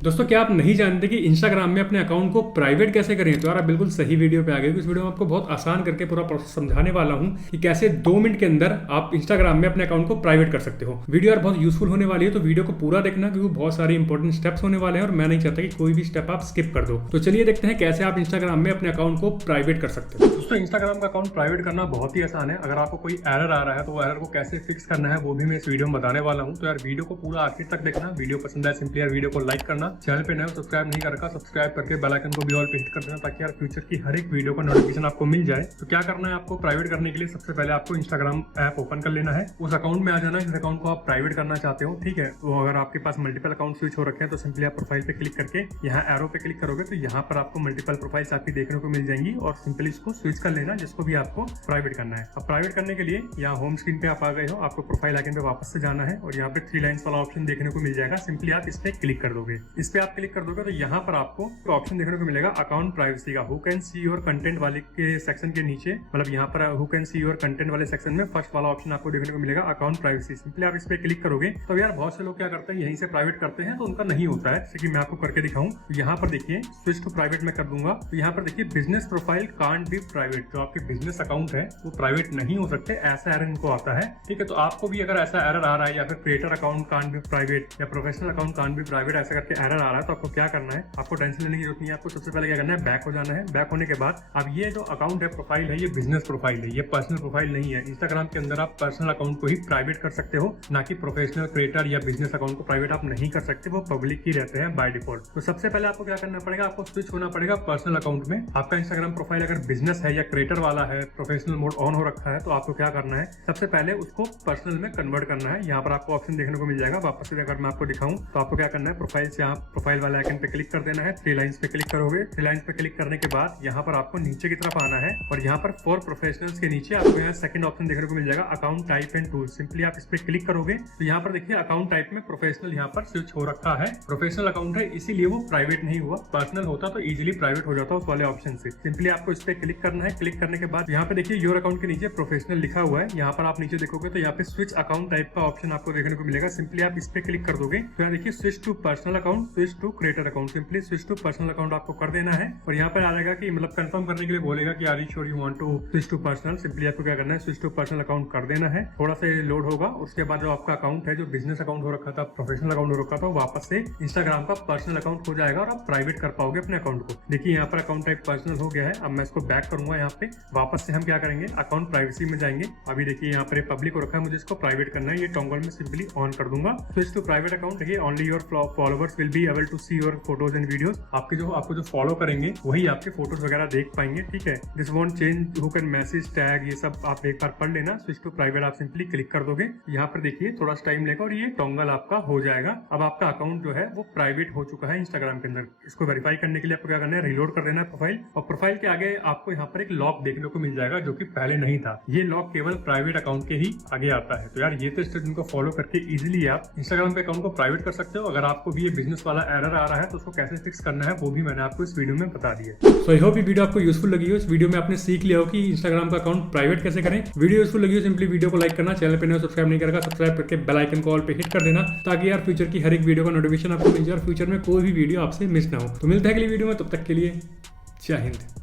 दोस्तों क्या आप नहीं जानते कि इंस्टाग्राम में अपने अकाउंट को प्राइवेट कैसे करें? तो यार आप बिल्कुल सही वीडियो पे आ गए। इस वीडियो में आपको बहुत आसान करके पूरा प्रोसेस समझाने वाला हूं कि कैसे 2 मिनट के अंदर आप इंस्टाग्राम में अपने अकाउंट को प्राइवेट कर सकते हो। वीडियो यार बहुत यूजफुल होने वाली है, तो वीडियो को पूरा देखना क्योंकि बहुत सारे इंपॉर्टेंट स्टेप्स होने वाले हैं और मैं नहीं चाहता कि कोई भी स्टेप आप स्किप कर दो। तो चलिए देखते हैं कैसे आप इंस्टाग्राम में अपने अकाउंट को प्राइवेट कर सकते हो। दोस्तों इंस्टाग्राम का अकाउंट प्राइवेट करना बहुत ही आसान है। अगर आपको कोई एरर आ रहा है तो वो एरर को कैसे फिक्स करना है वो भी मैं इस वीडियो में बताने वाला हूँ। तो यार वीडियो को पूरा आखिर तक देखना। वीडियो पसंद है सिंपली यार वीडियो को लाइक करना, चैनल पे नए हो सब्सक्राइब नहीं कर रखा सब्सक्राइब करके बेल आइकन को भी ऑल पे हिट कर देना ताकि यार फ्यूचर की हर एक वीडियो का नोटिफिकेशन आपको मिल जाए। तो क्या करना है आपको प्राइवेट करने के लिए, सबसे पहले आपको इंस्टाग्राम ऐप ओपन कर लेना है, उस अकाउंट में आ जाना है जिस अकाउंट को आप प्राइवेट करना चाहते हो। ठीक है, तो अगर आपके पास मल्टीपल अकाउंट स्विच हो रखे हैं तो सिंपली आप प्रोफाइल पे क्लिक करके यहाँ एरो पे क्लिक करोगे तो यहाँ पर आपको मल्टीपल प्रोफाइल्स आपकी देखने को मिल जाएंगी और सिंपली इसको स्विच कर लेना जिसको भी आपको प्राइवेट करना है। अब प्राइवेट करने के लिए यहाँ होम स्क्रीन पे आप आ गए हो, आपको प्रोफाइल आइकन पे वापस से जाना है और यहाँ पे 3 लाइन्स वाला ऑप्शन देखने को मिल जाएगा। सिंपली आप इस पे क्लिक कर दोगे। इस पे आप क्लिक कर दोगे तो यहाँ पर आपको ऑप्शन देखने को मिलेगा अकाउंट प्राइवेसी का। Who can see your content वाले के सेक्शन के नीचे, मतलब यहाँ पर who can see your content वाले सेक्शन में फर्स्ट वाला ऑप्शन आपको देखने को मिलेगा अकाउंट प्राइवेसी। सिंपली आप इस पे क्लिक करोगे तो यार बहुत से लोग क्या करते हैं यहीं से प्राइवेट करते हैं तो उनका नहीं होता है, जैसे कि मैं आपको करके दिखाऊं। तो यहाँ पर देखिए स्विच टू प्राइवेट में कर दूंगा तो यहाँ पर देखिए business profile can't be private. जो आपके बिजनेस अकाउंट है वो प्राइवेट नहीं हो सकते, ऐसा एरर इनको आता है। ठीक है, तो आपको भी अगर ऐसा एरर आ रहा है या फिर creator account can't be private या professional account can't be private ऐसा करके एरर आ रहा है तो आपको क्या करना है, आपको टेंशन लेने की जरूरत नहीं है। आपको सबसे पहले क्या करना है, बैक हो जाना है। बैक होने के बाद अब ये जो अकाउंट है प्रोफाइल है ये बिजनेस प्रोफाइल है, ये पर्सनल प्रोफाइल नहीं है। इंस्टाग्राम के अंदर आप पर्सनल अकाउंट को ही प्राइवेट कर सकते हो, ना कि प्रोफेशनल क्रिएटर या बिजनेस अकाउंट को प्राइवेट आप नहीं कर सकते, वो पब्लिक ही रहते हैं बाय डिफॉल्ट। तो सबसे पहले आपको क्या करना पड़ेगा, आपको स्विच होना पड़ेगा पर्सनल अकाउंट में। आपका इंस्टाग्राम प्रोफाइल अगर बिजनेस है या क्रिएटर वाला है, प्रोफेशनल मोड ऑन हो रखा है तो आपको क्या करना है, सबसे पहले उसको पर्सनल में कन्वर्ट करना है। यहाँ पर आपको ऑप्शन देखने को मिल जाएगा। वापस से अगर मैं आपको दिखाऊं तो आपको क्या करना है, प्रोफाइल से यहाँ प्रोफाइल वाले आइकन पे क्लिक कर देना है, 3 लाइन्स पे क्लिक करोगे। 3 लाइन्स पे क्लिक करने के बाद यहाँ पर आपको नीचे की तरफ आना है और यहाँ पर फॉर प्रोफेशनल्स के नीचे आपको यहाँ सेकंड ऑप्शन देखने को मिल जाएगा account type and tool. Simply आप इस पे क्लिक करोगे तो यहाँ पर देखिए अकाउंट टाइप में प्रोफेशनल यहाँ पर स्विच हो रखा है। प्रोफेशनल अकाउंट है इसीलिए वो प्राइवेट नहीं हुआ, पर्सनल होता तो इजीली प्राइवेट हो जाता उस वाले ऑप्शन से। सिंपली आपको इस पे क्लिक करना है। क्लिक करने के बाद यहाँ पे देखिए योर अकाउंट के नीचे प्रोफेशनल लिखा हुआ है। यहाँ पर आप नीचे देखोगे तो यहाँ पे स्विच अकाउंट टाइप का ऑप्शन आपको देखने को मिलेगा। सिंपली आप इस पे क्लिक कर दोगे तो यहाँ देखिए switch to personal account, switch to creator account. Simply switch to personal account आपको कर देना है और यहाँ पर आ जाएगा कि मतलब कंफर्म करने के लिए बोलेगा कि are you sure you want to switch to personal. Simply आपको क्या करना है, स्विच टू पर्सनल अकाउंट कर देना है। थोड़ा सा लोड होगा, उसके बाद जो आपका अकाउंट है जो बिजनेस अकाउंट हो रखा था, प्रोफेशनल अकाउंट हो रखा था, वापस से इंस्टाग्राम का पर्सनल अकाउंट हो जाएगा और आप प्राइवेट कर पाओगे अपने अकाउंट को। देखिए यहाँ पर अकाउंट टाइप पर्सनल हो गया है। अब मैं इसको बैक करूंगा, यहाँ पे वापस से हम क्या करेंगे, अकाउंट प्राइवेसी में जाएंगे। अभी देखिए यहाँ पर पब्लिक हो रखा है, मुझे इसको प्राइवेट करना है। ये टॉगल में सिंपली ऑन कर दूंगा। Switch to private account. देखिए only your followers will be able to see your photos and videos. आपको जो फॉलो करेंगे वही आपके फोटोज वगैरह देख पाएंगे। ठीक है, this want change who can message tag, ये सब आप एक बार पढ़ लेना। स्विच टू प्राइवेट आप सिंपली क्लिक कर दोगे। यहाँ पर देखिए थोड़ा सा टाइम लेगा और ये टॉगल आपका हो जाएगा। अब आपका अकाउंट जो है वो प्राइवेट हो चुका है इंस्टाग्राम के अंदर। इसको वेरीफाई करने के लिए आपको क्या करना है, रिलोड कर देना है प्रोफाइल और प्रोफाइल के आगे आपको यहाँ पर एक लॉक देखने को मिल जाएगा जो कि पहले नहीं था। ये लॉक केवल प्राइवेट अकाउंट के ही आगे आता है। तो यार ये तो स्टेप इनको फॉलो करके इजीली आप इंस्टाग्राम पे अकाउंट को प्राइवेट कर सकते हो। अगर आपको भी ये बिजनेस वाला एरर आ रहा है तो उसको कैसे फिक्स करना है वो भी मैंने आपको इस वीडियो में बता दिया। सो आई होप ये वीडियो आपको यूजफुल लगी हो। इस वीडियो में आपने सीख लिया हो कि इंस्टाग्राम का अकाउंट प्राइवेट कैसे करें। वीडियो यूजफुल लगी हो सिंपली वीडियो को लाइक करना, चैनल पे नए सब्सक्राइब नहीं करेगा सब्सक्राइब करके बेल आइकन को ऑल पे हिट कर देना ताकि यार फ्यूचर की हर एक वीडियो का नोटिफिकेशन आपको मिल जाए और फ्यूचर में कोई भी वीडियो आपसे मिस ना हो। तो मिलते हैं अगली वीडियो में, तब तक के लिए जय हिंद।